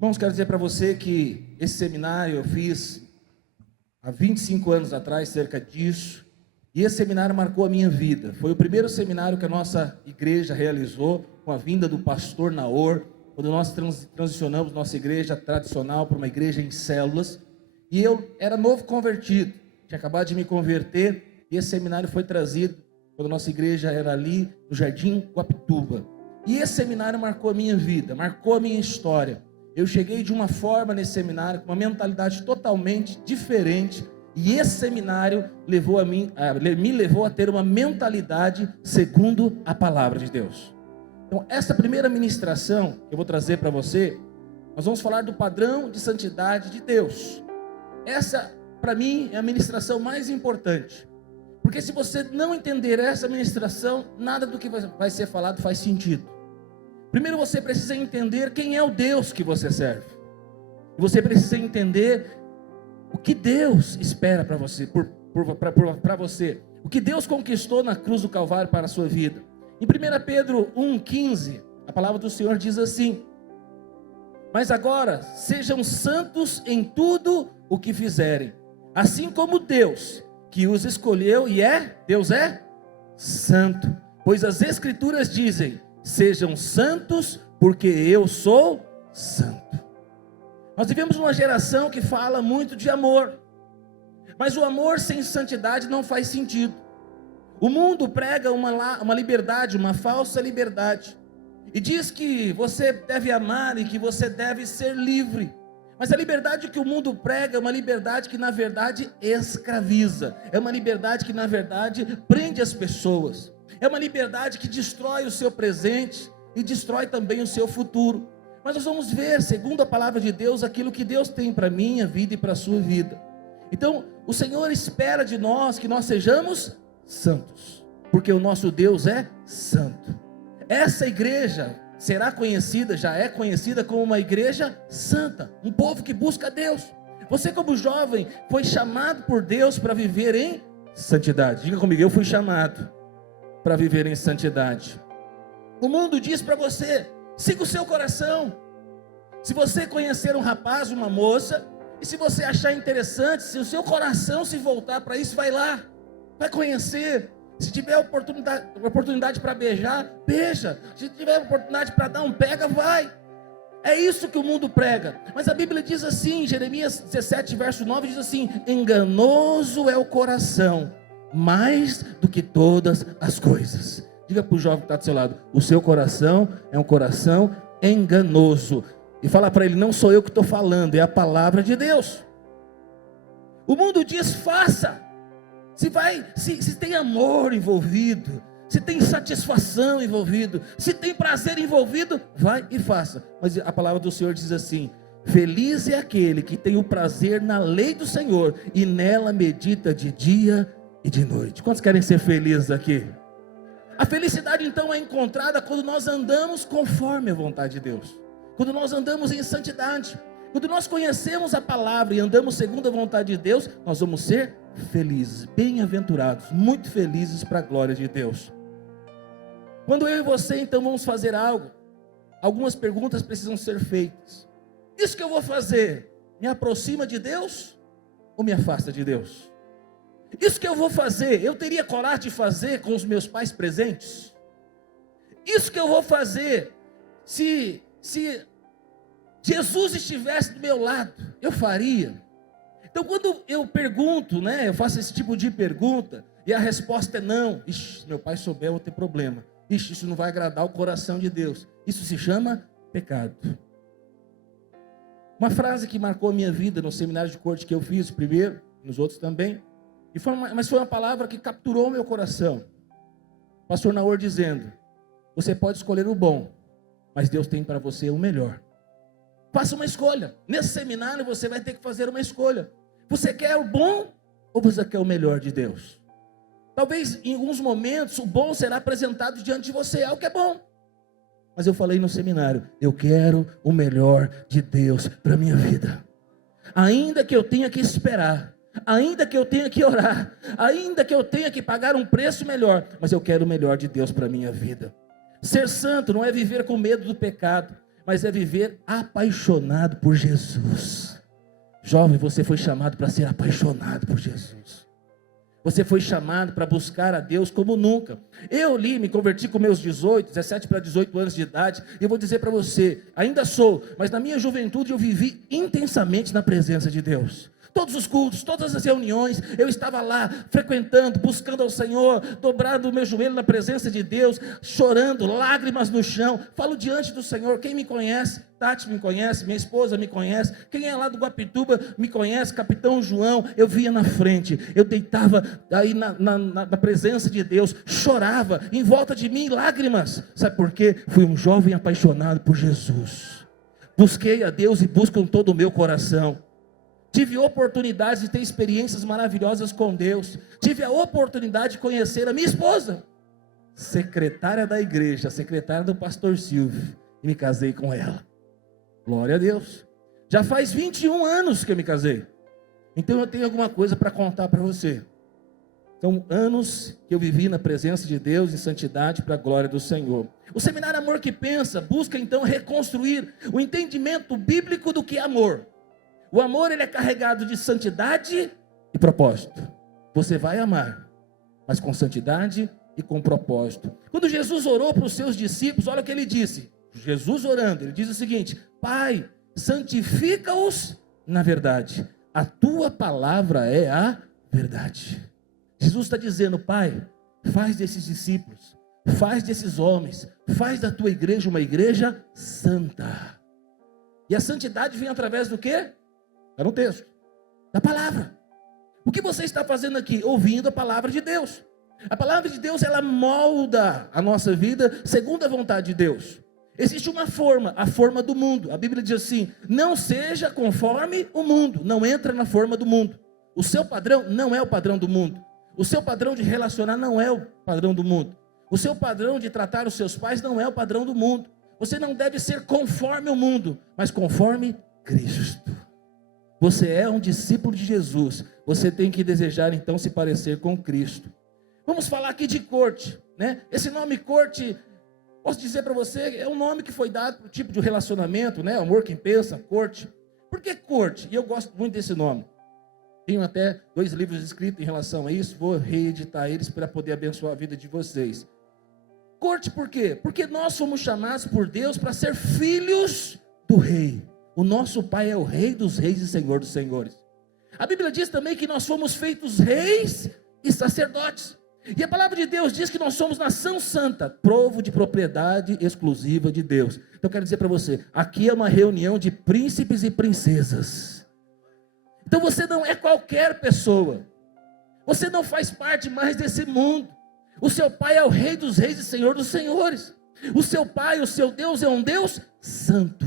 Irmãos, quero dizer para você que esse seminário eu fiz há 25 anos atrás, cerca disso, e esse seminário marcou a minha vida. Foi o primeiro seminário que a nossa igreja realizou, com a vinda do pastor Naor, quando nós transicionamos nossa igreja tradicional para uma igreja em células, e eu era novo convertido, tinha acabado de me converter, e esse seminário foi trazido, quando a nossa igreja era ali, no Jardim Guapituba. E esse seminário marcou a minha vida, marcou a minha história. Eu cheguei de uma forma nesse seminário, com uma mentalidade totalmente diferente, e esse seminário me levou a ter uma mentalidade segundo a palavra de Deus. Então, essa primeira ministração que eu vou trazer para você, nós vamos falar do padrão de santidade de Deus. Essa, para mim, é a ministração mais importante, porque se você não entender essa ministração, nada do que vai ser falado faz sentido. Primeiro você precisa entender quem é o Deus que você serve. Você precisa entender o que Deus espera para você, para você. O que Deus conquistou na cruz do Calvário para a sua vida. Em 1 Pedro 1,15, a palavra do Senhor diz assim: mas agora sejam santos em tudo o que fizerem, assim como Deus que os escolheu Deus é santo. Pois as Escrituras dizem: sejam santos, porque eu sou santo. Nós vivemos uma geração que fala muito de amor, mas o amor sem santidade não faz sentido. O mundo prega uma liberdade, uma falsa liberdade, e diz que você deve amar e que você deve ser livre. Mas a liberdade que o mundo prega é uma liberdade que na verdade escraviza, é uma liberdade que na verdade prende as pessoas. É uma liberdade que destrói o seu presente e destrói também o seu futuro. Mas nós vamos ver, segundo a palavra de Deus, aquilo que Deus tem para a minha vida e para a sua vida. Então, o Senhor espera de nós que nós sejamos santos, porque o nosso Deus é santo. Essa igreja será conhecida, já é conhecida como uma igreja santa, um povo que busca a Deus. Você, como jovem, foi chamado por Deus para viver em santidade. Diga comigo: eu fui chamado para viver em santidade. O mundo diz para você: siga o seu coração. Se você conhecer um rapaz, uma moça, e se você achar interessante, se o seu coração se voltar para isso, vai lá, vai conhecer. Se tiver oportunidade para beijar, beija. Se tiver oportunidade para dar um pega, vai. É isso que o mundo prega. Mas a Bíblia diz assim, Jeremias 17, verso 9, diz assim: enganoso é o coração, mais do que todas as coisas. Diga para o jovem que está do seu lado: o seu coração é um coração enganoso. E fala para ele: não sou eu que estou falando, é a palavra de Deus. O mundo diz: faça. Se tem amor envolvido, se tem satisfação envolvido, se tem prazer envolvido, vai e faça. Mas a palavra do Senhor diz assim: feliz é aquele que tem o prazer na lei do Senhor e nela medita de dia e de noite. Quantos querem ser felizes aqui? A felicidade então é encontrada quando nós andamos conforme a vontade de Deus, quando nós andamos em santidade. Quando nós conhecemos a palavra e andamos segundo a vontade de Deus, nós vamos ser felizes, bem-aventurados, muito felizes para a glória de Deus. Quando eu e você então vamos fazer algo, algumas perguntas precisam ser feitas. Isso que eu vou fazer, me aproxima de Deus ou me afasta de Deus? Isso que eu vou fazer, eu teria coragem de fazer com os meus pais presentes? Isso que eu vou fazer, se Jesus estivesse do meu lado, eu faria? Então quando eu pergunto, eu faço esse tipo de pergunta, e a resposta é não. Ixi, meu pai souber, eu vou ter problema. Ixi, isso não vai agradar o coração de Deus. Isso se chama pecado. Uma frase que marcou a minha vida no seminário de corte que eu fiz primeiro, nos outros também, mas foi uma palavra que capturou o meu coração. Pastor Naor dizendo: você pode escolher o bom, mas Deus tem para você o melhor. Faça uma escolha. Nesse seminário você vai ter que fazer uma escolha. Você quer o bom ou você quer o melhor de Deus? Talvez em alguns momentos o bom será apresentado diante de você, é o que é bom. Mas eu falei no seminário: eu quero o melhor de Deus para a minha vida. Ainda que eu tenha que esperar, ainda que eu tenha que orar, ainda que eu tenha que pagar um preço melhor, mas eu quero o melhor de Deus para a minha vida. Ser santo não é viver com medo do pecado. mas é viver apaixonado por Jesus. Jovem, você foi chamado para ser apaixonado por Jesus. Você foi chamado para buscar a Deus como nunca. Eu me converti com meus 17 para 18 anos de idade. E eu vou dizer para você, ainda sou, mas na minha juventude eu vivi intensamente na presença de Deus. Todos os cultos, todas as reuniões, eu estava lá, frequentando, buscando ao Senhor, dobrado o meu joelho na presença de Deus, chorando, lágrimas no chão, falo diante do Senhor. Quem me conhece, Tati me conhece, minha esposa me conhece, quem é lá do Guapituba me conhece, Capitão João, eu via na frente, eu deitava aí na presença de Deus, chorava, em volta de mim lágrimas. Sabe por quê? Fui um jovem apaixonado por Jesus, busquei a Deus e busco com todo o meu coração. Tive oportunidade de ter experiências maravilhosas com Deus. Tive a oportunidade de conhecer a minha esposa, secretária da igreja, secretária do pastor Silvio, e me casei com ela. Glória a Deus. Já faz 21 anos que eu me casei. Então eu tenho alguma coisa para contar para você. São anos que eu vivi na presença de Deus em santidade para a glória do Senhor. O seminário Amor que Pensa busca então reconstruir o entendimento bíblico do que é amor. O amor, ele é carregado de santidade e propósito. Você vai amar, mas com santidade e com propósito. Quando Jesus orou para os seus discípulos, olha o que ele disse. Jesus orando, ele diz o seguinte: Pai, santifica-os na verdade. A tua palavra é a verdade. Jesus está dizendo: Pai, faz desses discípulos, faz desses homens, faz da tua igreja uma igreja santa. E a santidade vem através do quê? Está no texto, da palavra. O que você está fazendo aqui? Ouvindo a palavra de Deus. A palavra de Deus, ela molda a nossa vida segundo a vontade de Deus. Existe uma forma, a forma do mundo. A Bíblia diz assim: não seja conforme o mundo, não entra na forma do mundo. O seu padrão não é o padrão do mundo. O seu padrão de relacionar não é o padrão do mundo. O seu padrão de tratar os seus pais não é o padrão do mundo. Você não deve ser conforme o mundo, mas conforme Cristo. Você é um discípulo de Jesus. Você tem que desejar então se parecer com Cristo. Vamos falar aqui de corte, né? Esse nome corte, posso dizer para você, é um nome que foi dado para o tipo de relacionamento, né? Amor quem pensa, corte. Por que corte? E eu gosto muito desse nome. Tenho até 2 livros escritos em relação a isso. Vou reeditar eles para poder abençoar a vida de vocês. Corte por quê? Porque nós somos chamados por Deus para ser filhos do rei. O nosso Pai é o Rei dos reis e Senhor dos senhores. A Bíblia diz também que nós fomos feitos reis e sacerdotes. E a palavra de Deus diz que nós somos nação santa, povo de propriedade exclusiva de Deus. Então eu quero dizer para você, aqui é uma reunião de príncipes e princesas. Então você não é qualquer pessoa. Você não faz parte mais desse mundo. O seu Pai é o Rei dos reis e Senhor dos senhores. O seu Pai, o seu Deus é um Deus santo.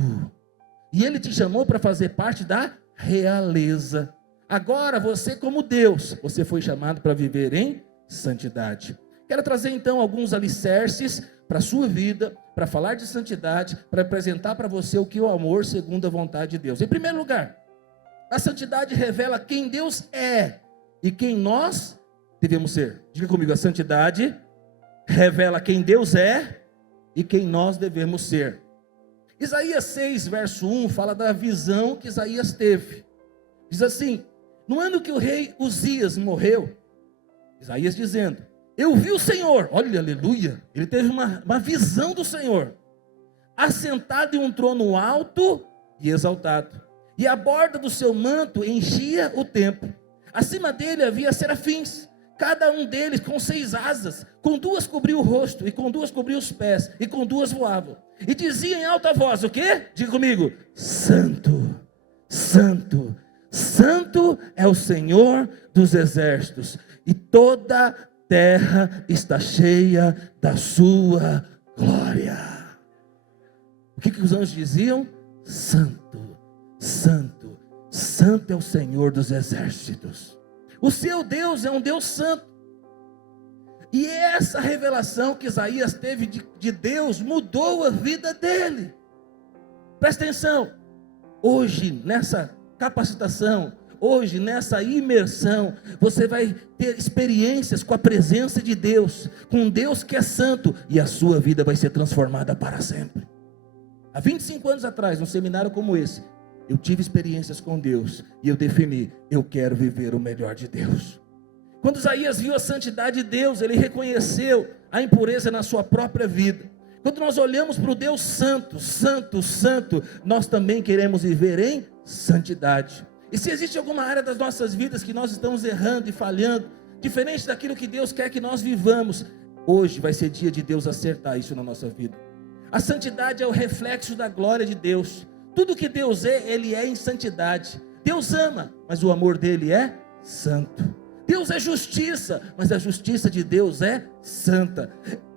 E Ele te chamou para fazer parte da realeza. Agora você, como Deus, você foi chamado para viver em santidade. Quero trazer então alguns alicerces para a sua vida, para falar de santidade, para apresentar para você o que é o amor segundo a vontade de Deus. Em primeiro lugar, a santidade revela quem Deus é e quem nós devemos ser. Diga comigo, a santidade revela quem Deus é e quem nós devemos ser. Isaías 6, verso 1, fala da visão que Isaías teve. Diz assim: no ano que o rei Uzias morreu, Isaías dizendo, eu vi o Senhor, olha, aleluia, ele teve uma visão do Senhor, assentado em um trono alto e exaltado, e a borda do seu manto enchia o templo. Acima dele havia serafins, cada um deles com 6 asas, com 2 cobria o rosto, e com 2 cobria os pés, e com 2 voavam. E dizia em alta voz, o quê? Diga comigo, Santo, Santo, Santo é o Senhor dos exércitos, e toda a terra está cheia da sua glória. O que os anjos diziam? Santo, Santo, Santo é o Senhor dos exércitos. O seu Deus é um Deus santo. E essa revelação que Isaías teve de Deus mudou a vida dele. Presta atenção. Hoje, nessa capacitação, hoje, nessa imersão, você vai ter experiências com a presença de Deus, com um Deus que é santo, e a sua vida vai ser transformada para sempre. Há 25 anos atrás, num seminário como esse, eu tive experiências com Deus e eu defini: eu quero viver o melhor de Deus. Quando Isaías viu a santidade de Deus, ele reconheceu a impureza na sua própria vida. Quando nós olhamos para o Deus santo, santo, santo, nós também queremos viver em santidade. E se existe alguma área das nossas vidas que nós estamos errando e falhando, diferente daquilo que Deus quer que nós vivamos, hoje vai ser dia de Deus acertar isso na nossa vida. A santidade é o reflexo da glória de Deus. Tudo que Deus é, Ele é em santidade. Deus ama, mas o amor dele é santo. Deus é justiça, mas a justiça de Deus é santa.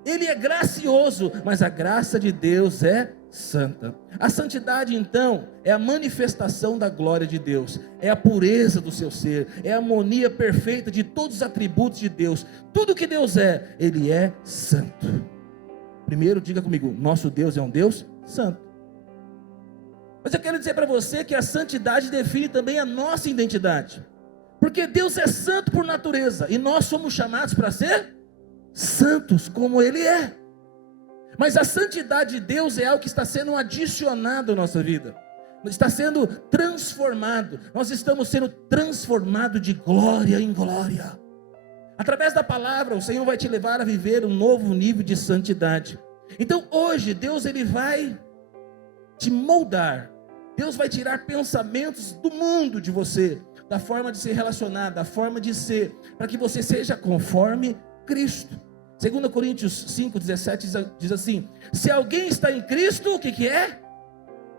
Ele é gracioso, mas a graça de Deus é santa. A santidade, então, é a manifestação da glória de Deus, é a pureza do seu ser, é a harmonia perfeita de todos os atributos de Deus. Tudo que Deus é, Ele é santo. Primeiro, diga comigo: nosso Deus é um Deus santo. Mas eu quero dizer para você que a santidade define também a nossa identidade. Porque Deus é santo por natureza, e nós somos chamados para ser santos como Ele é. Mas a santidade de Deus é algo que está sendo adicionado à nossa vida, está sendo transformado. Nós estamos sendo transformados de glória em glória. Através da palavra, o Senhor vai te levar a viver um novo nível de santidade. Então hoje, Deus Ele vai te moldar. Deus vai tirar pensamentos do mundo de você, da forma de se relacionar, da forma de ser, para que você seja conforme Cristo. 2 Coríntios 5,17 diz assim: se alguém está em Cristo, o que é?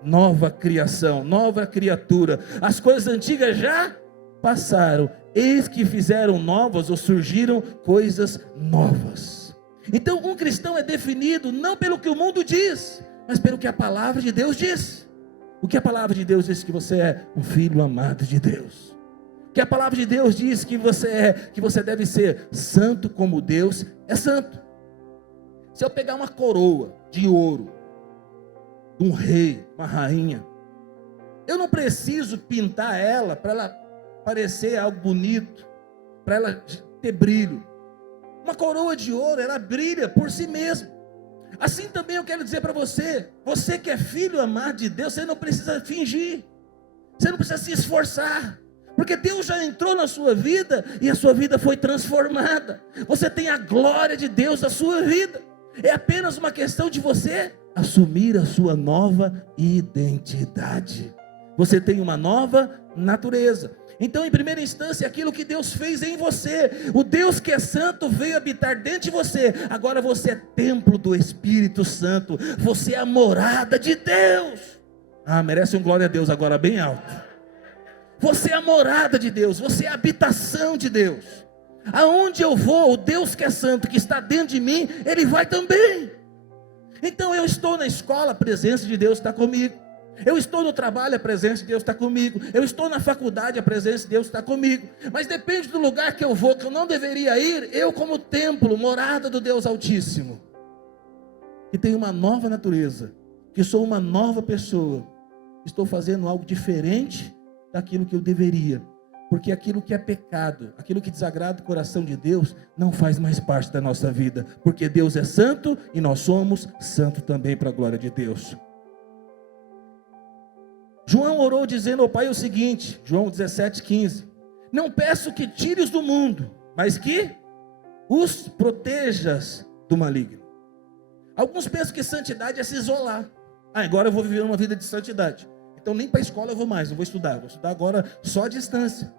Nova criação, nova criatura. As coisas antigas já passaram, eis que fizeram novas, ou surgiram coisas novas. Então um cristão é definido não pelo que o mundo diz, mas pelo que a palavra de Deus diz. O que a palavra de Deus diz? Que você é um filho amado de Deus. Que a palavra de Deus diz que você deve ser santo como Deus é santo. Se eu pegar uma coroa de ouro de um rei, uma rainha, eu não preciso pintar ela para ela parecer algo bonito, para ela ter brilho. Uma coroa de ouro, ela brilha por si mesma. Assim também eu quero dizer para você, você que é filho amado de Deus, você não precisa fingir, você não precisa se esforçar, porque Deus já entrou na sua vida e a sua vida foi transformada. Você tem a glória de Deus na sua vida. É apenas uma questão de você assumir a sua nova identidade. Você tem uma nova natureza. Então, em primeira instância, aquilo que Deus fez em você, o Deus que é santo veio habitar dentro de você. Agora você é templo do Espírito Santo, você é a morada de Deus. Merece um glória a Deus agora bem alto. Você é a morada de Deus, você é a habitação de Deus. Aonde eu vou, o Deus que é santo, que está dentro de mim, Ele vai também. Então eu estou na escola, a presença de Deus está comigo. Eu estou no trabalho, a presença de Deus está comigo. Eu estou na faculdade, a presença de Deus está comigo. Mas depende do lugar que eu vou, que eu não deveria ir, eu como templo, morada do Deus Altíssimo, que tenho uma nova natureza, que sou uma nova pessoa, estou fazendo algo diferente daquilo que eu deveria, porque aquilo que é pecado, aquilo que desagrada o coração de Deus, não faz mais parte da nossa vida, porque Deus é santo e nós somos santos também para a glória de Deus. João orou dizendo ao Pai o seguinte, João 17,15: não peço que tire-os do mundo, mas que os protejas do maligno. Alguns pensam que santidade é se isolar. Agora eu vou viver uma vida de santidade, então nem para a escola eu vou mais, não vou estudar agora só à distância.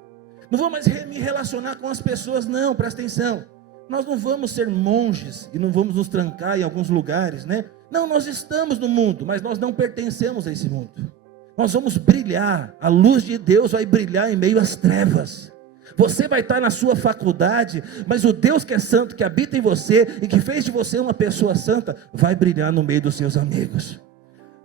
Não vou mais me relacionar com as pessoas, não, presta atenção. Nós não vamos ser monges e não vamos nos trancar em alguns lugares, né? Não, nós estamos no mundo, mas nós não pertencemos a esse mundo. Nós vamos brilhar, a luz de Deus vai brilhar em meio às trevas. Você vai estar na sua faculdade, mas o Deus que é santo, que habita em você e que fez de você uma pessoa santa, vai brilhar no meio dos seus amigos.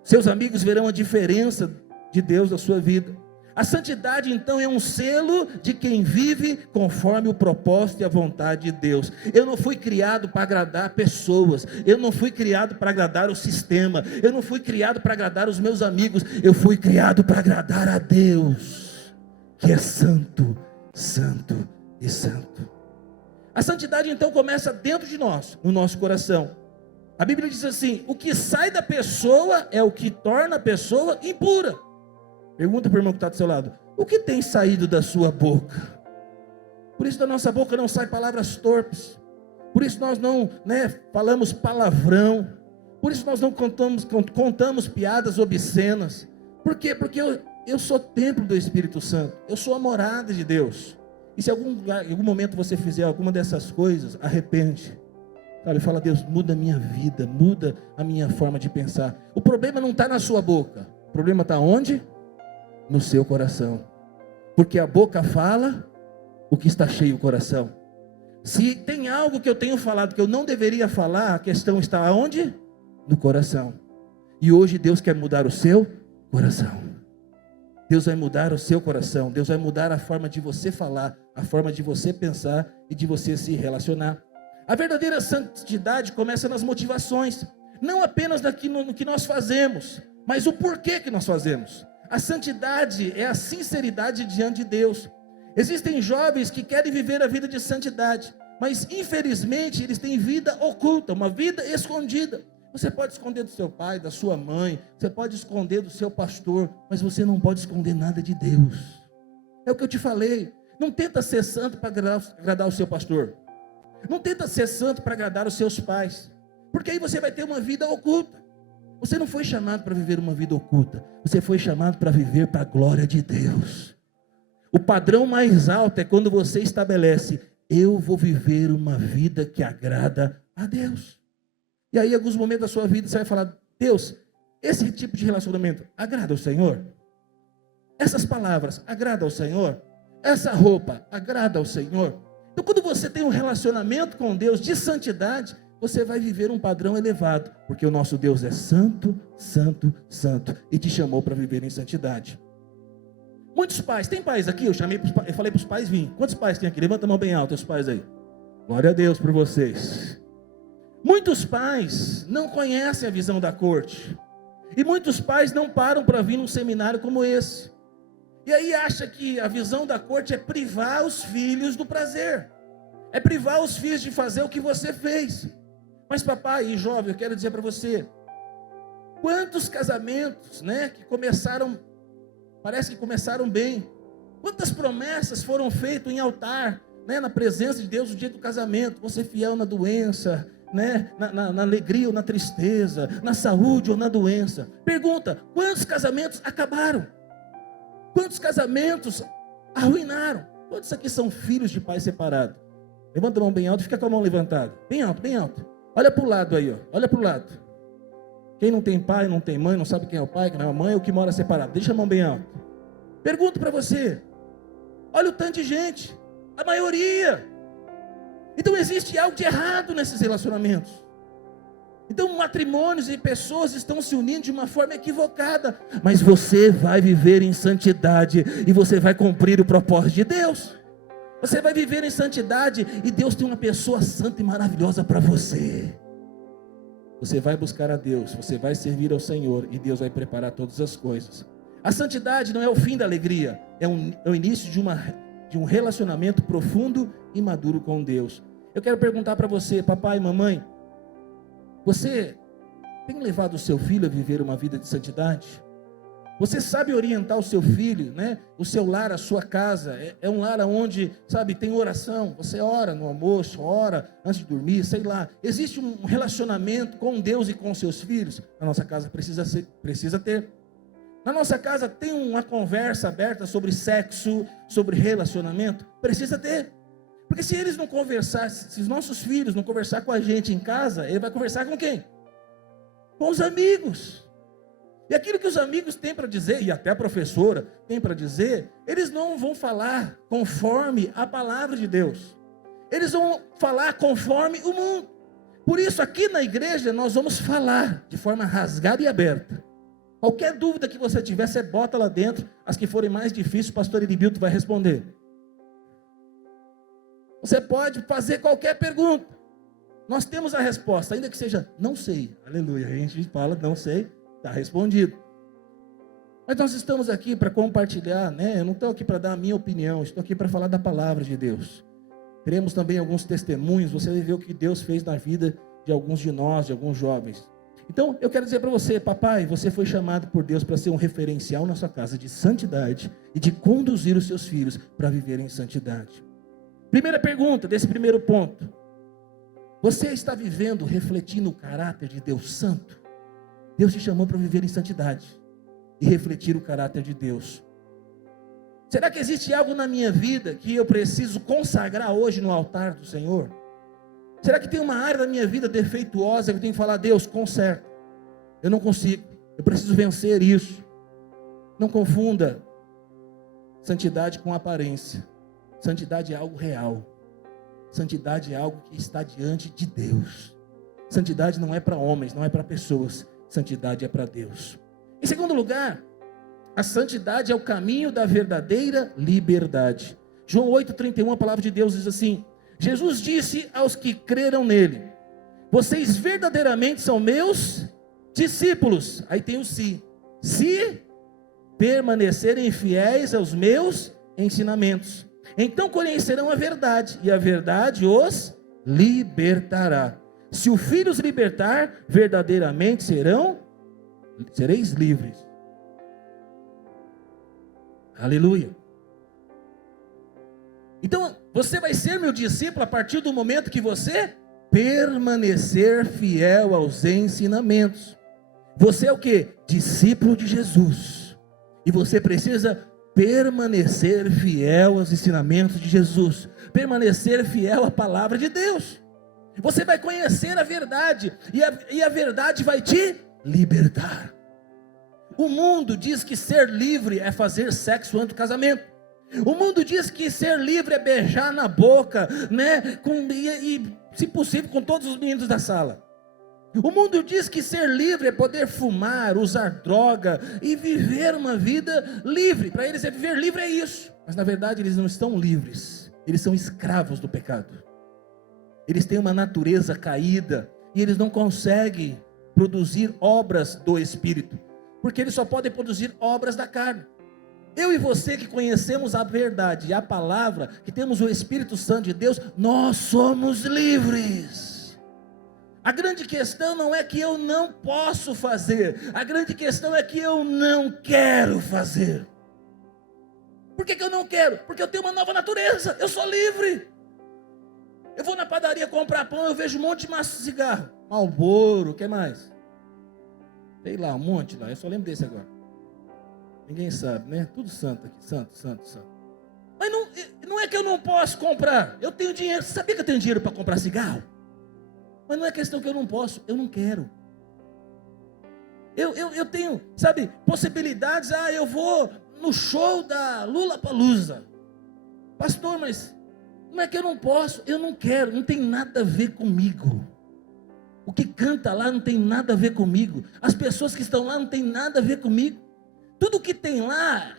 Seus amigos verão a diferença de Deus na sua vida. A santidade então é um selo de quem vive conforme o propósito e a vontade de Deus. Eu não fui criado para agradar pessoas, eu não fui criado para agradar o sistema, eu não fui criado para agradar os meus amigos, eu fui criado para agradar a Deus, que é santo, santo e santo. A santidade então começa dentro de nós, no nosso coração. A Bíblia diz assim: o que sai da pessoa é o que torna a pessoa impura. Pergunta para o irmão que está do seu lado: o que tem saído da sua boca? Por isso da nossa boca não saem palavras torpes. Por isso nós não falamos palavrão. Por isso nós não contamos piadas obscenas. Por quê? Porque eu sou templo do Espírito Santo. Eu sou a morada de Deus. E se em algum momento você fizer alguma dessas coisas, arrepende. Sabe, fala: Deus, muda a minha vida, muda a minha forma de pensar. O problema não está na sua boca. O problema está onde? No seu coração. Porque a boca fala o que está cheio o coração. Se tem algo que eu tenho falado que eu não deveria falar, a questão está onde? No coração. E hoje Deus quer mudar o seu coração. Deus vai mudar o seu coração. Deus vai mudar a forma de você falar, a forma de você pensar e de você se relacionar. A verdadeira santidade começa nas motivações, não apenas no que nós fazemos, mas o porquê que nós fazemos. A santidade é a sinceridade diante de Deus. Existem jovens que querem viver a vida de santidade, mas infelizmente eles têm vida oculta, uma vida escondida. Você pode esconder do seu pai, da sua mãe, você pode esconder do seu pastor, mas você não pode esconder nada de Deus. É o que eu te falei. Não tenta ser santo para agradar o seu pastor. Não tenta ser santo para agradar os seus pais, porque aí você vai ter uma vida oculta. Você não foi chamado para viver uma vida oculta, você foi chamado para viver para a glória de Deus. O padrão mais alto é quando você estabelece: eu vou viver uma vida que agrada a Deus. E aí, em alguns momentos da sua vida, você vai falar: Deus, esse tipo de relacionamento agrada ao Senhor? Essas palavras agradam ao Senhor? Essa roupa agrada ao Senhor? Então, quando você tem um relacionamento com Deus de santidade, você vai viver um padrão elevado, porque o nosso Deus é santo, santo, santo, e te chamou para viver em santidade. Muitos pais, tem pais aqui? Eu falei para os pais virem. Quantos pais tem aqui? Levanta a mão bem alta, os pais aí. Glória a Deus por vocês. Muitos pais não conhecem a visão da corte, e muitos pais não param para vir num seminário como esse, e aí acha que a visão da corte é privar os filhos do prazer, é privar os filhos de fazer o que você fez. Mas papai e jovem, eu quero dizer para você, quantos casamentos, que começaram, parece que começaram bem, quantas promessas foram feitas em altar, na presença de Deus no dia do casamento: você fiel na doença, na alegria ou na tristeza, na saúde ou na doença. Pergunta: quantos casamentos acabaram? Quantos casamentos arruinaram? Quantos aqui são filhos de pais separados? Levanta a mão bem alto e fica com a mão levantada. Bem alto, bem alto. Olha para o lado aí, ó. Olha para o lado. Quem não tem pai, não tem mãe, não sabe quem é o pai, quem é a mãe, ou que mora separado. Deixa a mão bem alta. Pergunto para você. Olha o tanto de gente. A maioria. Então existe algo de errado nesses relacionamentos. Então matrimônios e pessoas estão se unindo de uma forma equivocada. Mas você vai viver em santidade e você vai cumprir o propósito de Deus. Você vai viver em santidade e Deus tem uma pessoa santa e maravilhosa para você. Você vai buscar a Deus, você vai servir ao Senhor e Deus vai preparar todas as coisas. A santidade não é o fim da alegria, é o início de um relacionamento profundo e maduro com Deus. Eu quero perguntar para você, papai e mamãe, você tem levado o seu filho a viver uma vida de santidade? Você sabe orientar o seu filho, o seu lar, a sua casa, é um lar onde, tem oração, você ora no almoço, ora antes de dormir, sei lá, existe um relacionamento com Deus e com seus filhos? Na nossa casa precisa ter. Na nossa casa tem uma conversa aberta sobre sexo, sobre relacionamento? Precisa ter. Porque se eles não conversar, se os nossos filhos não conversar com a gente em casa, ele vai conversar com quem? Com os amigos. E aquilo que os amigos têm para dizer, e até a professora tem para dizer, eles não vão falar conforme a palavra de Deus. Eles vão falar conforme o mundo. Por isso aqui na igreja nós vamos falar de forma rasgada e aberta. Qualquer dúvida que você tiver, você bota lá dentro. As que forem mais difíceis, o pastor Edibilto vai responder. Você pode fazer qualquer pergunta. Nós temos a resposta, ainda que seja não sei. Aleluia, a gente fala não sei, está respondido. Mas nós estamos aqui para compartilhar, eu não estou aqui para dar a minha opinião, estou aqui para falar da palavra de Deus. Teremos também alguns testemunhos, você vai ver o que Deus fez na vida de alguns de nós, de alguns jovens. Então, eu quero dizer para você, papai, você foi chamado por Deus para ser um referencial na sua casa de santidade e de conduzir os seus filhos para viver em santidade. Primeira pergunta desse primeiro ponto: você está vivendo, refletindo o caráter de Deus Santo? Deus te chamou para viver em santidade e refletir o caráter de Deus. Será que existe algo na minha vida que eu preciso consagrar hoje no altar do Senhor? Será que tem uma área da minha vida defeituosa que eu tenho que falar: Deus, conserta? Eu não consigo, eu preciso vencer isso. Não confunda santidade com aparência. Santidade é algo real. Santidade é algo que está diante de Deus. Santidade não é para homens, não é para pessoas. Santidade é para Deus. Em segundo lugar, a santidade é o caminho da verdadeira liberdade. João 8,31, a palavra de Deus diz assim: Jesus disse aos que creram nele: vocês verdadeiramente são meus discípulos. Aí tem o se permanecerem fiéis aos meus ensinamentos. Então conhecerão a verdade, e a verdade os libertará. Se o Filho os libertar, verdadeiramente sereis livres. Aleluia. Então, você vai ser meu discípulo a partir do momento que você permanecer fiel aos ensinamentos. Você é o quê? Discípulo de Jesus. E você precisa permanecer fiel aos ensinamentos de Jesus. Permanecer fiel à palavra de Deus. Você vai conhecer a verdade, e a verdade vai te libertar. O mundo diz que ser livre é fazer sexo antes do casamento. O mundo diz que ser livre é beijar na boca, né? E se possível, com todos os meninos da sala. O mundo diz que ser livre é poder fumar, usar droga e viver uma vida livre. Para eles, viver livre é isso. Mas na verdade eles não estão livres. Eles são escravos do pecado. Eles têm uma natureza caída e eles não conseguem produzir obras do Espírito, porque eles só podem produzir obras da carne. Eu e você que conhecemos a verdade e a palavra, que temos o Espírito Santo de Deus, nós somos livres. A grande questão não é que eu não posso fazer, a grande questão é que eu não quero fazer. Por que eu não quero? Porque eu tenho uma nova natureza, eu sou livre. Eu vou na padaria comprar pão, eu vejo um monte de maço de cigarro, Marlboro, o que mais? Sei lá, um monte lá, eu só lembro desse agora. Ninguém sabe, né? Tudo santo aqui, santo. Mas não é que eu não posso comprar, eu tenho dinheiro. Você sabia que eu tenho dinheiro para comprar cigarro? Mas não é questão que eu não posso, eu não quero. Eu tenho, sabe, possibilidades. Eu vou no show da Lollapalooza. Pastor, mas não é que eu não posso, eu não quero, não tem nada a ver comigo. O que canta lá não tem nada a ver comigo. As pessoas que estão lá não tem nada a ver comigo. Tudo que tem lá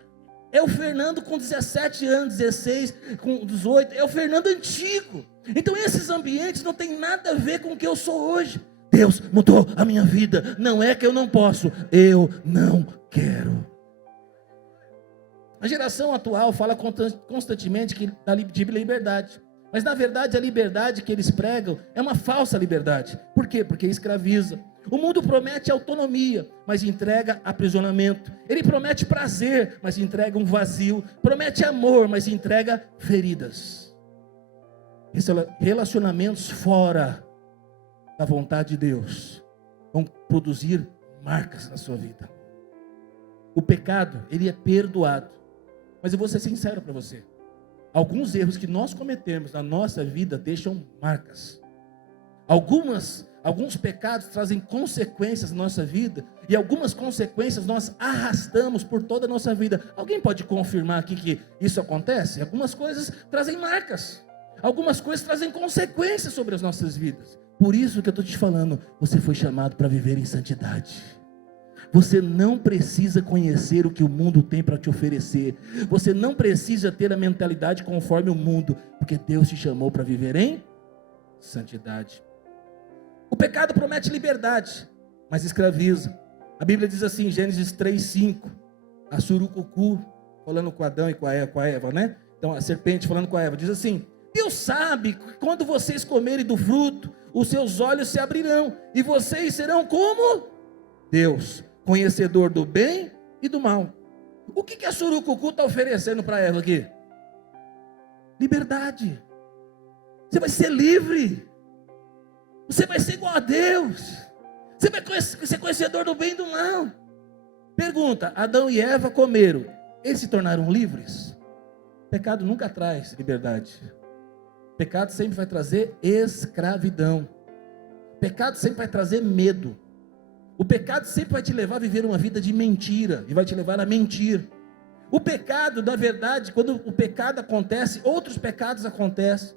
é o Fernando com 17 anos, 16, com 18, é o Fernando antigo. Então esses ambientes não tem nada a ver com o que eu sou hoje. Deus mudou a minha vida, não é que eu não posso, eu não quero. A geração atual fala constantemente de liberdade, mas na verdade a liberdade que eles pregam é uma falsa liberdade. Por quê? Porque escraviza. O mundo promete autonomia, mas entrega aprisionamento. Ele promete prazer, mas entrega um vazio. Promete amor, mas entrega feridas. Relacionamentos fora da vontade de Deus vão produzir marcas na sua vida. O pecado, ele é perdoado. Mas eu vou ser sincero para você. Alguns erros que nós cometemos na nossa vida deixam marcas. Alguns pecados trazem consequências na nossa vida, e algumas consequências nós arrastamos por toda a nossa vida. Alguém pode confirmar aqui que isso acontece? Algumas coisas trazem marcas, algumas coisas trazem consequências sobre as nossas vidas. Por isso que eu estou te falando, você foi chamado para viver em santidade. Você não precisa conhecer o que o mundo tem para te oferecer. Você não precisa ter a mentalidade conforme o mundo, porque Deus te chamou para viver em santidade. O pecado promete liberdade, mas escraviza. A Bíblia diz assim, Gênesis 3:5, a surucucu falando com Adão e com a Eva, né? Então a serpente falando com a Eva, diz assim: Deus sabe que quando vocês comerem do fruto, os seus olhos se abrirão, e vocês serão como Deus, conhecedor do bem e do mal. O que a surucucu está oferecendo para Eva aqui? Liberdade. Você vai ser livre. Você vai ser igual a Deus. Você vai ser conhecedor do bem e do mal. Pergunta: Adão e Eva comeram, eles se tornaram livres? Pecado nunca traz liberdade. Pecado sempre vai trazer escravidão. Pecado sempre vai trazer medo. O pecado sempre vai te levar a viver uma vida de mentira, e vai te levar a mentir. O pecado, na verdade, quando o pecado acontece, outros pecados acontecem.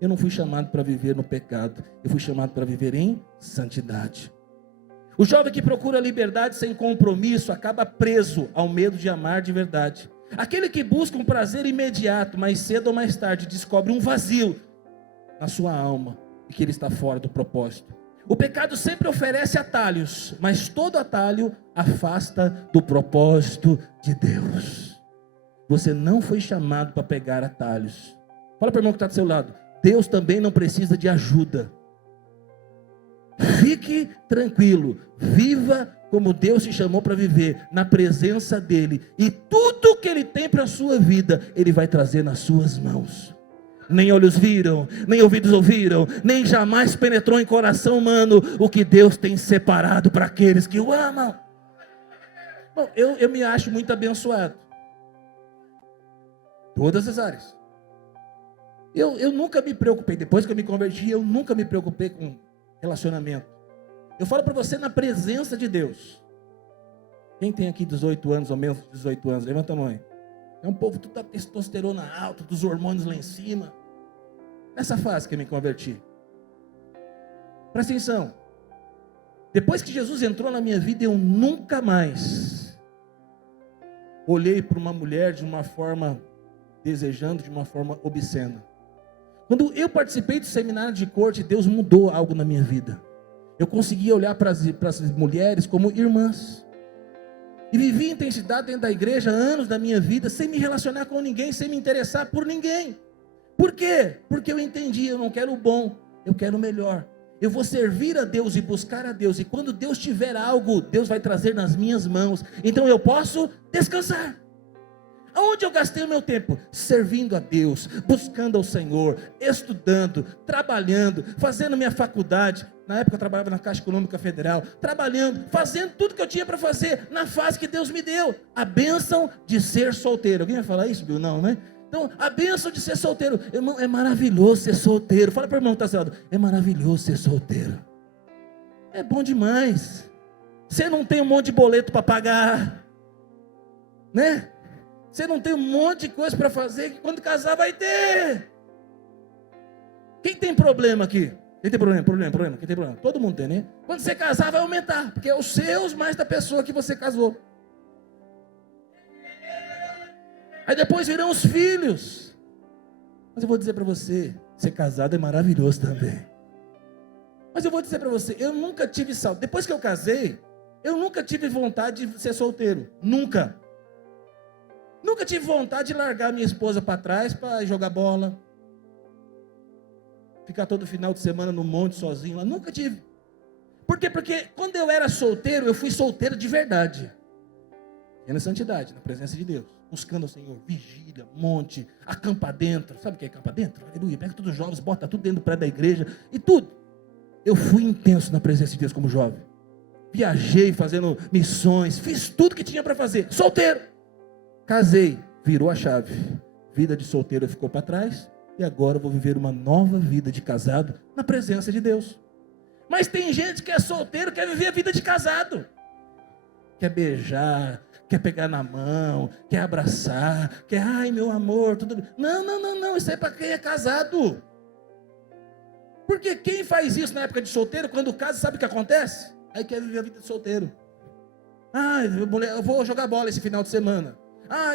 Eu não fui chamado para viver no pecado, eu fui chamado para viver em santidade. O jovem que procura liberdade sem compromisso acaba preso ao medo de amar de verdade. Aquele que busca um prazer imediato, mais cedo ou mais tarde, descobre um vazio na sua alma e que ele está fora do propósito. O pecado sempre oferece atalhos, mas todo atalho afasta do propósito de Deus. Você não foi chamado para pegar atalhos. Fala para o irmão que está do seu lado: Deus também não precisa de ajuda. Fique tranquilo, viva como Deus te chamou para viver, na presença dEle, e tudo que Ele tem para a sua vida, Ele vai trazer nas suas mãos. Nem olhos viram, nem ouvidos ouviram, nem jamais penetrou em coração humano o que Deus tem separado para aqueles que o amam. Bom, eu me acho muito abençoado, todas as áreas. Eu nunca me preocupei, depois que eu me converti, eu nunca me preocupei com relacionamento. Eu falo para você, na presença de Deus. Quem tem aqui 18 anos ou menos de 18 anos? Levanta a mão. É um povo tudo da testosterona alta, dos hormônios lá em cima. Nessa fase que eu me converti. Presta atenção. Depois que Jesus entrou na minha vida, eu nunca mais olhei para uma mulher de uma forma desejando, de uma forma obscena. Quando eu participei do seminário de corte, Deus mudou algo na minha vida. Eu conseguia olhar para as mulheres como irmãs. E vivi intensidade dentro da igreja anos da minha vida, sem me relacionar com ninguém, sem me interessar por ninguém. Por quê? Porque eu entendi, eu não quero o bom, eu quero o melhor. Eu vou servir a Deus e buscar a Deus. E quando Deus tiver algo, Deus vai trazer nas minhas mãos. Então eu posso descansar. Aonde eu gastei o meu tempo? Servindo a Deus, buscando ao Senhor, estudando, trabalhando, fazendo minha faculdade. Na época eu trabalhava na Caixa Econômica Federal, trabalhando, fazendo tudo que eu tinha para fazer, na fase que Deus me deu. A bênção de ser solteiro. Alguém vai falar isso, Bill? Não, né? Então, a bênção de ser solteiro. Irmão, é maravilhoso ser solteiro. Fala para o irmão que está seu lado. É maravilhoso ser solteiro. É bom demais. Você não tem um monte de boleto para pagar, né? Você não tem um monte de coisa para fazer que quando casar vai ter. Quem tem problema aqui? Quem tem problema? Quem tem problema? Todo mundo tem, né? Quando você casar vai aumentar, porque é os seus mais da pessoa que você casou. Aí depois virão os filhos. Mas eu vou dizer para você, ser casado é maravilhoso também. Mas eu vou dizer para você, eu nunca tive saudade. Depois que eu casei, eu nunca tive vontade de ser solteiro. Nunca. Nunca tive vontade de largar minha esposa para trás para jogar bola. Ficar todo final de semana no monte sozinho lá. Nunca tive. Por quê? Porque quando eu era solteiro, eu fui solteiro de verdade. E na santidade, na presença de Deus. Buscando ao Senhor, vigília, monte, acampa dentro. Sabe o que é acampa dentro? Aleluia. Pega todos os jovens, bota tudo dentro do prédio da igreja e tudo. Eu fui intenso na presença de Deus como jovem. Viajei fazendo missões, fiz tudo que tinha para fazer. Solteiro. Casei, virou a chave. Vida de solteiro ficou para trás. E agora eu vou viver uma nova vida de casado na presença de Deus. Mas tem gente que é solteiro, quer viver a vida de casado. Quer beijar, quer pegar na mão, quer abraçar, quer, ai meu amor, tudo bem. Não, isso é para quem é casado. Porque quem faz isso na época de solteiro, quando casa, sabe o que acontece? Aí quer viver a vida de solteiro. Eu vou jogar bola esse final de semana.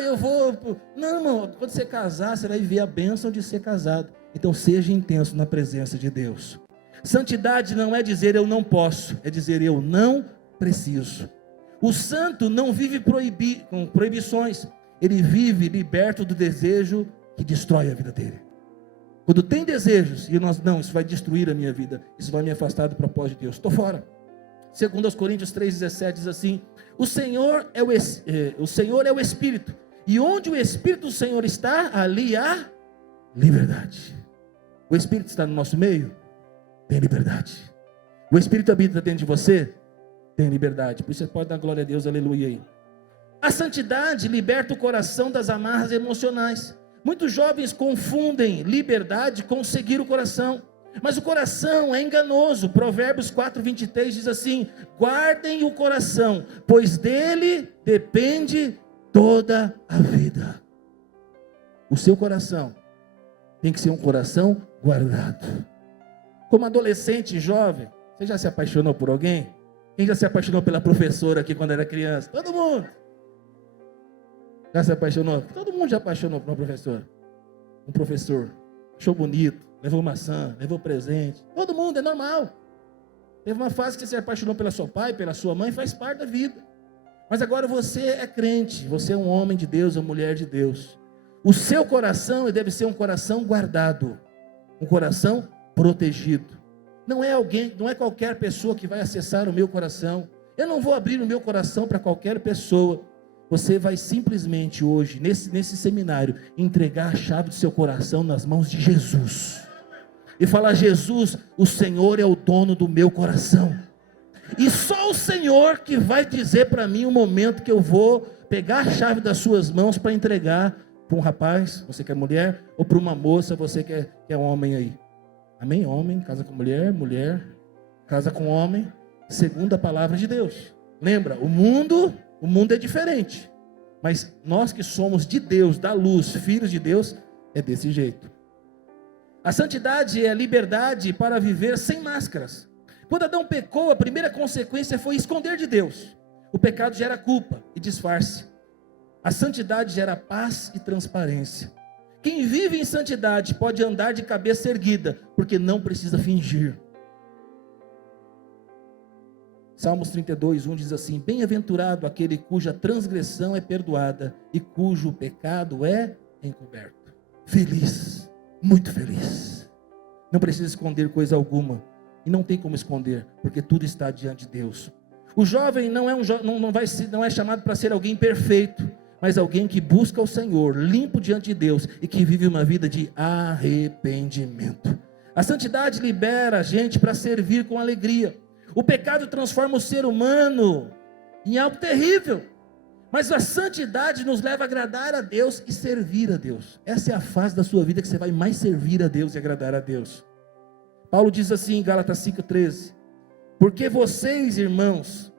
Eu vou... Não, irmão, quando você casar, você vai viver a bênção de ser casado. Então seja intenso na presença de Deus. Santidade não é dizer eu não posso, é dizer eu não preciso. O santo não vive com proibições, ele vive liberto do desejo que destrói a vida dele. Quando tem desejos, e nós, não, isso vai destruir a minha vida, isso vai me afastar do propósito de Deus, estou fora. Segundo aos Coríntios 3,17 diz assim: o Senhor é o Espírito, e onde o Espírito do Senhor está, ali há liberdade. O Espírito está no nosso meio, tem liberdade. O Espírito habita dentro de você, tem liberdade. Por isso você pode dar glória a Deus, aleluia aí. A santidade liberta o coração das amarras emocionais. Muitos jovens confundem liberdade com seguir o coração, mas o coração é enganoso. Provérbios 4:23 diz assim: guardem o coração, pois dele depende toda a vida. O seu coração tem que ser um coração guardado. Como adolescente, jovem, você já se apaixonou por alguém? Quem já se apaixonou pela professora aqui quando era criança? Todo mundo. Já se apaixonou? Todo mundo já apaixonou por uma professora. Um professor. Achou bonito, levou maçã, levou presente. Todo mundo, é normal. Teve uma fase que você se apaixonou pela sua pai, pela sua mãe, faz parte da vida. Mas agora você é crente, você é um homem de Deus, uma mulher de Deus. O seu coração deve ser um coração guardado, um coração protegido. Não é qualquer pessoa que vai acessar o meu coração. Eu não vou abrir o meu coração para qualquer pessoa. Você vai simplesmente hoje, nesse seminário, entregar a chave do seu coração nas mãos de Jesus. E falar: Jesus, o Senhor é o dono do meu coração. E só o Senhor que vai dizer para mim o momento que eu vou pegar a chave das suas mãos para entregar para um rapaz, você que é mulher, ou para uma moça, você que é homem aí. Amém? Homem, casa com mulher, mulher, casa com homem, segundo a palavra de Deus. Lembra, o mundo é diferente, mas nós que somos de Deus, da luz, filhos de Deus, é desse jeito. A santidade é a liberdade para viver sem máscaras. Quando Adão pecou, a primeira consequência foi esconder de Deus. O pecado gera culpa e disfarce. A santidade gera paz e transparência. Quem vive em santidade pode andar de cabeça erguida, porque não precisa fingir. Salmos 32:1 diz assim: bem-aventurado aquele cuja transgressão é perdoada e cujo pecado é encoberto. Feliz, muito feliz. Não precisa esconder coisa alguma. E não tem como esconder, porque tudo está diante de Deus. O jovem não é chamado para ser alguém perfeito, mas alguém que busca o Senhor, limpo diante de Deus, e que vive uma vida de arrependimento. A santidade libera a gente para servir com alegria. O pecado transforma o ser humano em algo terrível, mas a santidade nos leva a agradar a Deus e servir a Deus. Essa é a fase da sua vida que você vai mais servir a Deus e agradar a Deus. Paulo diz assim em Gálatas 5:13: porque vocês, irmãos,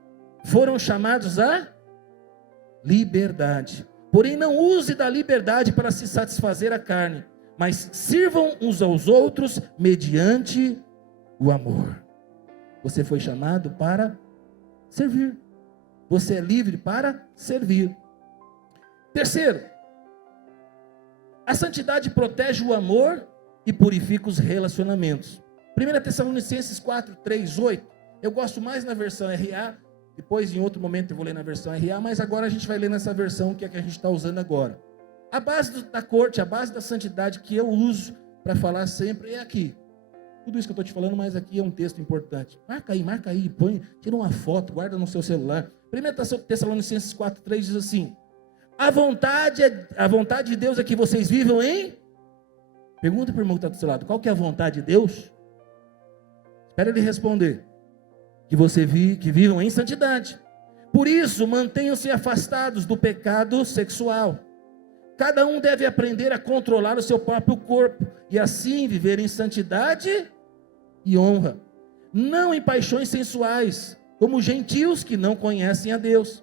foram chamados a liberdade, porém não use da liberdade para se satisfazer a carne, mas sirvam uns aos outros mediante o amor. Você foi chamado para servir. Você é livre para servir. Terceiro, a santidade protege o amor e purifica os relacionamentos. 1 Tessalonicenses 4:3-8. Eu gosto mais na versão RA. Depois, em outro momento, eu vou ler na versão RA, mas agora a gente vai ler nessa versão que é a que a gente está usando agora. A base da corte, a base da santidade que eu uso para falar sempre é aqui. Tudo isso que eu estou te falando, mas aqui é um texto importante. Marca aí, põe, tira uma foto, guarda no seu celular. 1 Tessalonicenses 4:3 diz assim: a vontade de Deus é que vocês vivam em... Pergunta para o irmão que está do seu lado: qual que é a vontade de Deus? Espera ele responder. Que vivam em santidade. Por isso, mantenham-se afastados do pecado sexual. Cada um deve aprender a controlar o seu próprio corpo, e assim viver em santidade e honra, não em paixões sensuais, como gentios que não conhecem a Deus.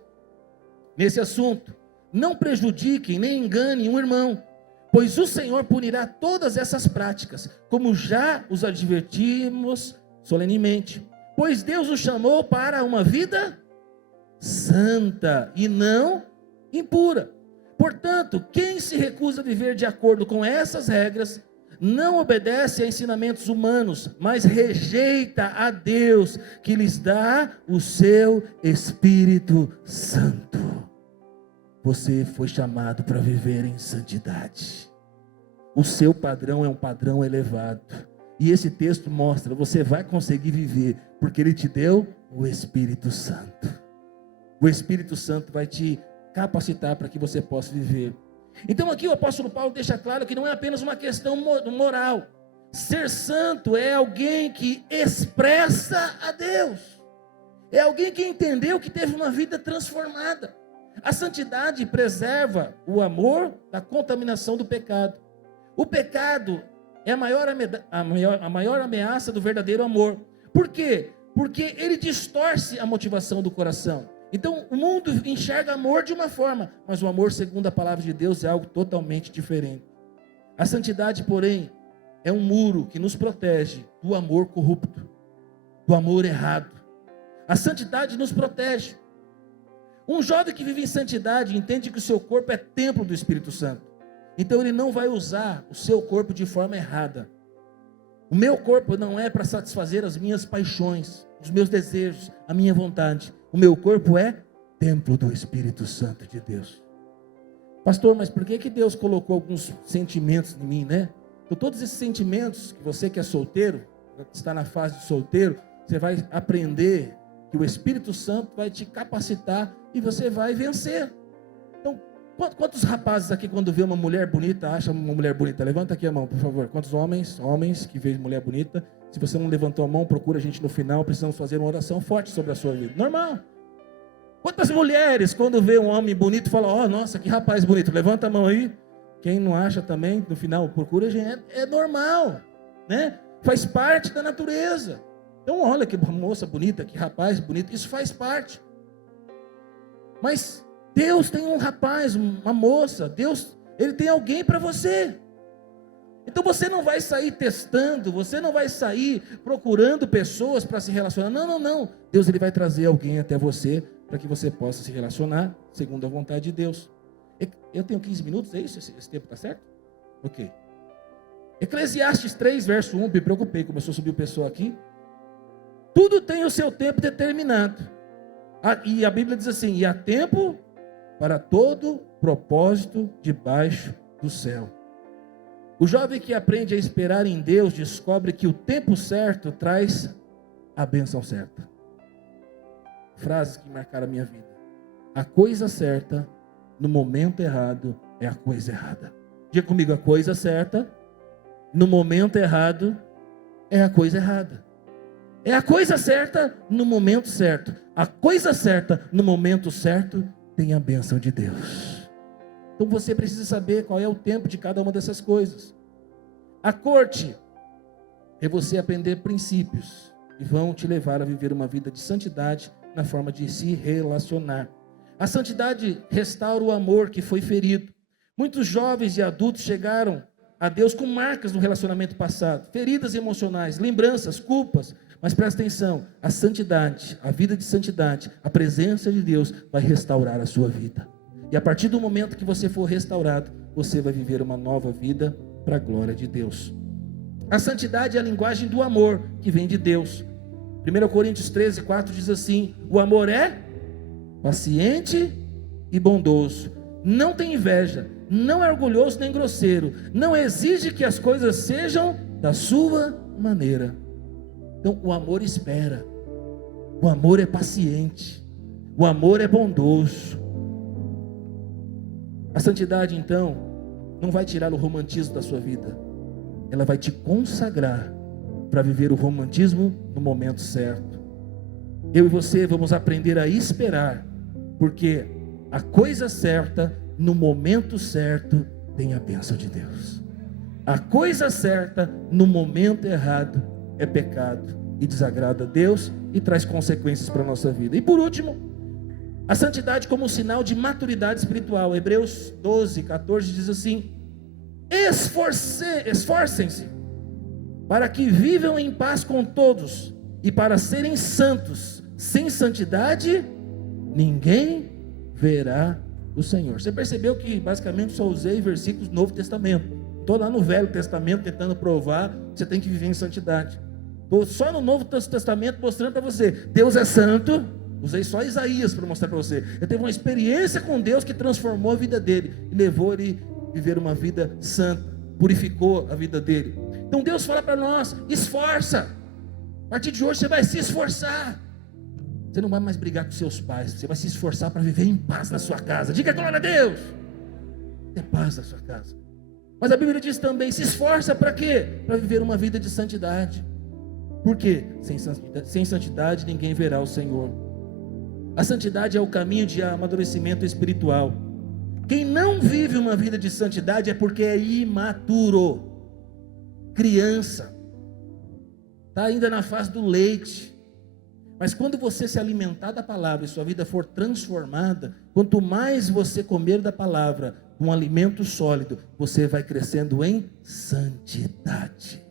Nesse assunto, não prejudiquem nem enganem um irmão, pois o Senhor punirá todas essas práticas, como já os advertimos solenemente. Pois Deus os chamou para uma vida santa e não impura. Portanto, quem se recusa a viver de acordo com essas regras, não obedece a ensinamentos humanos, mas rejeita a Deus, que lhes dá o seu Espírito Santo. Você foi chamado para viver em santidade. o seu padrão é um padrão elevado. E esse texto mostra, você vai conseguir viver, porque Ele te deu o Espírito Santo. O Espírito Santo vai te capacitar para que você possa viver. Então aqui o apóstolo Paulo deixa claro que não é apenas uma questão moral. Ser santo é alguém que expressa a Deus. É alguém que entendeu que teve uma vida transformada. A santidade preserva o amor da contaminação do pecado. O pecado é a maior ameaça do verdadeiro amor. Por quê? Porque ele distorce a motivação do coração. Então o mundo enxerga amor de uma forma, mas o amor segundo a palavra de Deus é algo totalmente diferente. A santidade, porém, é um muro que nos protege do amor corrupto, do amor errado. A santidade nos protege. Um jovem que vive em santidade entende que o seu corpo é templo do Espírito Santo. Então ele não vai usar o seu corpo de forma errada. O meu corpo não é para satisfazer as minhas paixões, os meus desejos, a minha vontade. O meu corpo é templo do Espírito Santo de Deus. Pastor, mas por que Deus colocou alguns sentimentos em mim, né? Então todos esses sentimentos, que você que é solteiro, que está na fase de solteiro, você vai aprender que o Espírito Santo vai te capacitar e você vai vencer. Então, quantos rapazes aqui quando vê uma mulher bonita, acham uma mulher bonita? Levanta aqui a mão, por favor. Quantos homens que veem mulher bonita? Se você não levantou a mão, procura a gente no final, precisamos fazer uma oração forte sobre a sua vida. Normal. Quantas mulheres quando vê um homem bonito, falam, ó, nossa, que rapaz bonito, levanta a mão aí. Quem não acha também, no final, procura a gente. É normal, né? Faz parte da natureza. Então olha que moça bonita, que rapaz bonito, isso faz parte. Mas Deus tem um rapaz, uma moça, Deus, Ele tem alguém para você. Então você não vai sair testando, você não vai sair procurando pessoas para se relacionar. Não. Deus Ele vai trazer alguém até você para que você possa se relacionar segundo a vontade de Deus. Eu tenho 15 minutos, é isso? Esse tempo está certo? Ok. Eclesiastes 3, verso 1, me preocupei, começou a subir o pessoal aqui. Tudo tem o seu tempo determinado. E a Bíblia diz assim, e há tempo para todo propósito debaixo do céu. O jovem que aprende a esperar em Deus descobre que o tempo certo traz a bênção certa. Frases que marcaram a minha vida. A coisa certa, no momento errado, é a coisa errada. Diga comigo, a coisa certa, no momento errado, é a coisa errada. É a coisa certa, no momento certo. A coisa certa, no momento certo, tem a bênção de Deus. Então você precisa saber qual é o tempo de cada uma dessas coisas. A corte é você aprender princípios que vão te levar a viver uma vida de santidade na forma de se relacionar. A santidade restaura o amor que foi ferido. Muitos jovens e adultos chegaram a Deus com marcas do relacionamento passado, feridas emocionais, lembranças, culpas. Mas presta atenção, a santidade, a vida de santidade, a presença de Deus vai restaurar a sua vida. E a partir do momento que você for restaurado, você vai viver uma nova vida para a glória de Deus. A santidade é a linguagem do amor que vem de Deus. 1 Coríntios 13, 4 diz assim, o amor é paciente e bondoso, não tem inveja, não é orgulhoso nem grosseiro, não exige que as coisas sejam da sua maneira. Então o amor espera, o amor é paciente, o amor é bondoso. A santidade então não vai tirar o romantismo da sua vida, ela vai te consagrar para viver o romantismo no momento certo. Eu e você vamos aprender a esperar, porque a coisa certa, no momento certo, tem a bênção de Deus. A coisa certa, no momento errado, é pecado e desagrada a Deus e traz consequências para a nossa vida. E por último, a santidade como um sinal de maturidade espiritual. Hebreus 12, 14 diz assim, esforcem-se para que vivam em paz com todos e para serem santos. Sem santidade, ninguém verá o Senhor. Você percebeu que basicamente só usei versículos do Novo Testamento. Estou lá no Velho Testamento tentando provar que você tem que viver em santidade. Estou só no Novo Testamento mostrando para você, Deus é santo. Usei só Isaías para mostrar para você. Ele teve uma experiência com Deus que transformou a vida dele e levou ele a viver uma vida santa. purificou a vida dele. Então Deus fala para nós: esforça. A partir de hoje você vai se esforçar. Você não vai mais brigar com seus pais, você vai se esforçar para viver em paz na sua casa. Diga glória a Deus. Ter paz na sua casa. Mas a Bíblia diz também: se esforça para quê? Para viver uma vida de santidade. Por quê? Sem santidade ninguém verá o Senhor. A santidade é o caminho de amadurecimento espiritual. Quem não vive uma vida de santidade é porque é imaturo, criança, está ainda na fase do leite. Mas quando você se alimentar da palavra e sua vida for transformada, quanto mais você comer da palavra, um alimento sólido, você vai crescendo em santidade.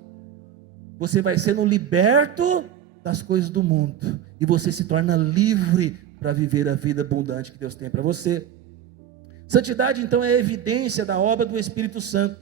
Você vai sendo liberto das coisas do mundo, e você se torna livre para viver a vida abundante que Deus tem para você. Santidade então é a evidência da obra do Espírito Santo.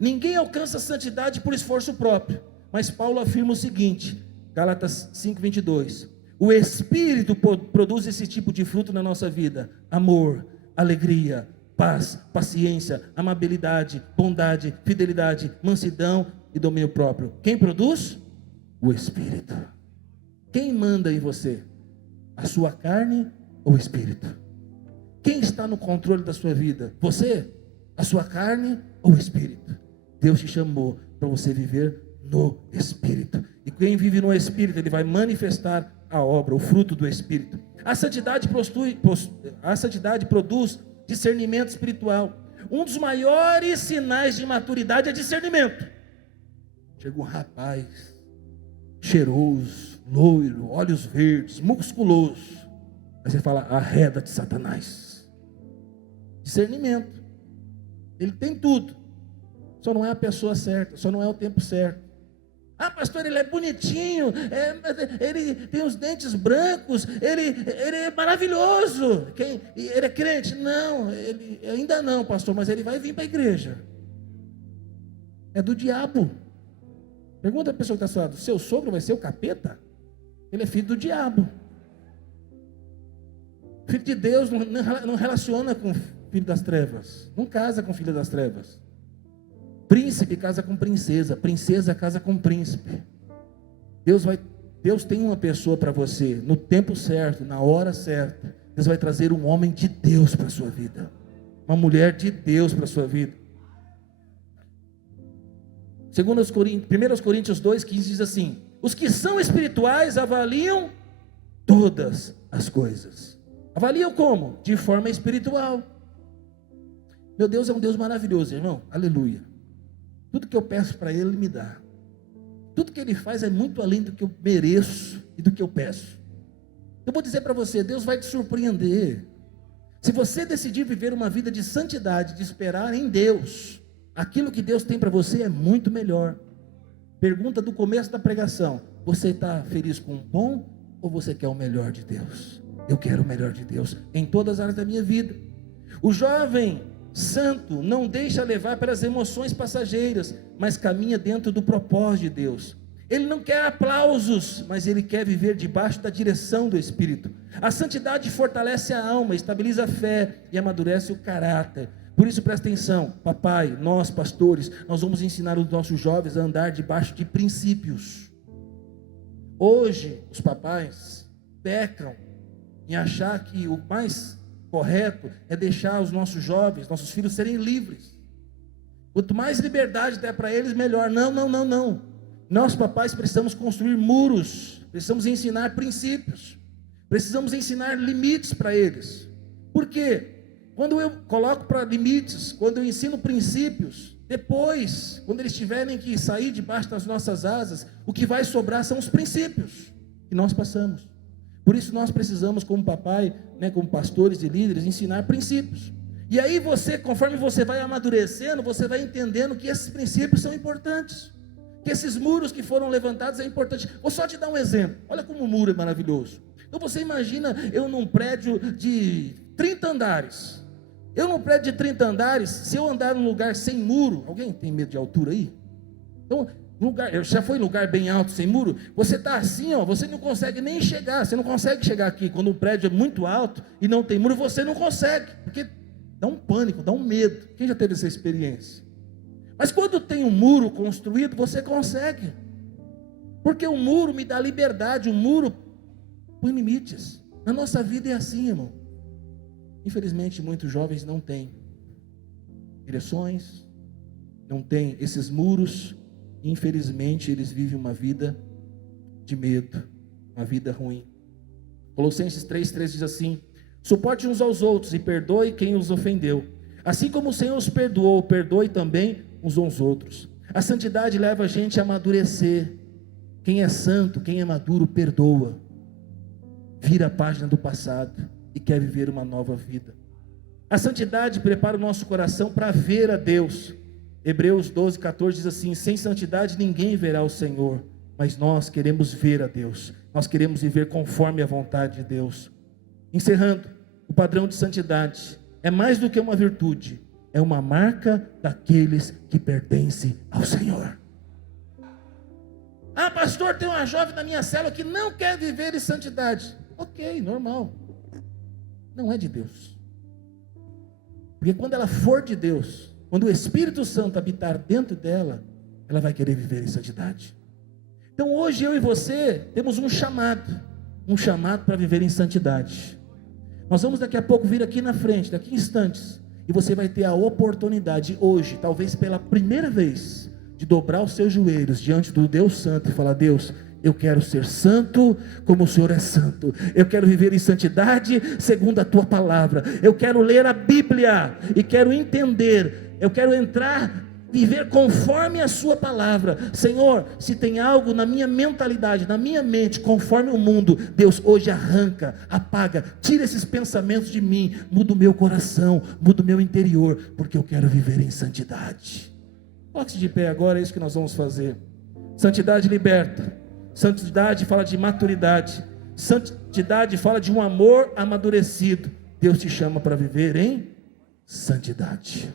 Ninguém alcança a santidade por esforço próprio, mas Paulo afirma o seguinte, Gálatas 5:22, o Espírito produz esse tipo de fruto na nossa vida: amor, alegria, paz, paciência, amabilidade, bondade, fidelidade, mansidão e domínio próprio. Quem produz? O Espírito. Quem manda em você? A sua carne ou o Espírito? Quem está no controle da sua vida? Você? A sua carne ou o Espírito? Deus te chamou para você viver no Espírito. E quem vive no Espírito, ele vai manifestar a obra, o fruto do Espírito. A santidade produz discernimento espiritual. Um dos maiores sinais de maturidade é discernimento. Chega um rapaz cheiroso, loiro, olhos verdes, musculoso. Aí você fala: arreda de Satanás. Discernimento. Ele tem tudo, só não é a pessoa certa, só não é o tempo certo. Ah, pastor, ele é bonitinho, ele tem os dentes brancos, ele é maravilhoso. Ele é crente? Não, ele ainda não, pastor, mas ele vai vir para a igreja. É do diabo. Pergunta a pessoa que está ao seu lado: seu sogro vai ser o capeta? Ele é filho do diabo. Filho de Deus não relaciona com filho das trevas, não casa com filho das trevas. Príncipe casa com princesa, princesa casa com príncipe. Deus tem uma pessoa para você, no tempo certo, na hora certa. Deus vai trazer um homem de Deus para a sua vida, uma mulher de Deus para a sua vida. 1 Coríntios 2,15 diz assim: os que são espirituais avaliam todas as coisas. Avaliam como? De forma espiritual. Meu Deus é um Deus maravilhoso, irmão, aleluia. Tudo que eu peço para Ele, Ele me dá. Tudo que Ele faz é muito além do que eu mereço e do que eu peço. Eu vou dizer para você: Deus vai te surpreender. Se você decidir viver uma vida de santidade, de esperar em Deus, aquilo que Deus tem para você é muito melhor. Pergunta do começo da pregação: você está feliz com o bom ou você quer o melhor de Deus? Eu quero o melhor de Deus em todas as áreas da minha vida. O jovem santo não deixa levar pelas emoções passageiras, mas caminha dentro do propósito de Deus. Ele não quer aplausos, mas ele quer viver debaixo da direção do Espírito. A santidade fortalece a alma, estabiliza a fé e amadurece o caráter. Por isso presta atenção, papai, nós pastores, nós vamos ensinar os nossos jovens a andar debaixo de princípios. Hoje os papais pecam em achar que o mais correto é deixar os nossos jovens, nossos filhos serem livres. Quanto mais liberdade der para eles, melhor. Não. Nós papais precisamos construir muros, precisamos ensinar princípios, precisamos ensinar limites para eles. Por quê? Quando eu coloco para limites, quando eu ensino princípios, depois, quando eles tiverem que sair debaixo das nossas asas, o que vai sobrar são os princípios que nós passamos. Por isso nós precisamos, como papai, como pastores e líderes, ensinar princípios. E aí você, conforme você vai amadurecendo, você vai entendendo que esses princípios são importantes, que esses muros que foram levantados é importante. Vou só te dar um exemplo. Olha como o muro é maravilhoso. Então você imagina eu num prédio de 30 andares. Eu num prédio de 30 andares, se eu andar num lugar sem muro, alguém tem medo de altura aí? Então, já foi em lugar bem alto, sem muro, você está assim, você não consegue nem chegar, você não consegue chegar aqui. Quando o prédio é muito alto e não tem muro, você não consegue, porque dá um pânico, dá um medo. Quem já teve essa experiência? Mas quando tem um muro construído, você consegue. Porque o muro me dá liberdade, o muro põe limites. Na nossa vida é assim, irmão. Infelizmente, muitos jovens não têm direções, não têm esses muros. Infelizmente, eles vivem uma vida de medo, uma vida ruim. Colossenses 3,3 diz assim: suporte uns aos outros e perdoe quem os ofendeu. Assim como o Senhor os perdoou, perdoe também uns aos outros. A santidade leva a gente a amadurecer. Quem é santo, quem é maduro, perdoa. Vira a página do passado e quer viver uma nova vida. A santidade prepara o nosso coração para ver a Deus. Hebreus 12,14 diz assim: sem santidade ninguém verá o Senhor. Mas nós queremos ver a Deus. Nós queremos viver conforme a vontade de Deus. Encerrando, o padrão de santidade é mais do que uma virtude, é uma marca daqueles que pertencem ao Senhor. Ah, pastor, tem uma jovem na minha célula que não quer viver em santidade. Ok, normal. Não é de Deus. Porque quando ela for de Deus, quando o Espírito Santo habitar dentro dela, ela vai querer viver em santidade. Então hoje eu e você temos um chamado para viver em santidade. Nós vamos daqui a pouco vir aqui na frente, daqui a instantes, e você vai ter a oportunidade hoje, talvez pela primeira vez, de dobrar os seus joelhos diante do Deus Santo e falar: Deus, eu quero ser santo como o Senhor é santo. Eu quero viver em santidade segundo a tua palavra. Eu quero ler a Bíblia e quero entender. Eu quero entrar, viver conforme a sua palavra. Senhor, se tem algo na minha mentalidade, na minha mente, conforme o mundo, Deus, hoje arranca, apaga, tira esses pensamentos de mim, muda o meu coração, muda o meu interior, porque eu quero viver em santidade. Coloque-se de pé agora, é isso que nós vamos fazer. Santidade liberta. Santidade fala de maturidade. Santidade fala de um amor amadurecido. Deus te chama para viver em santidade.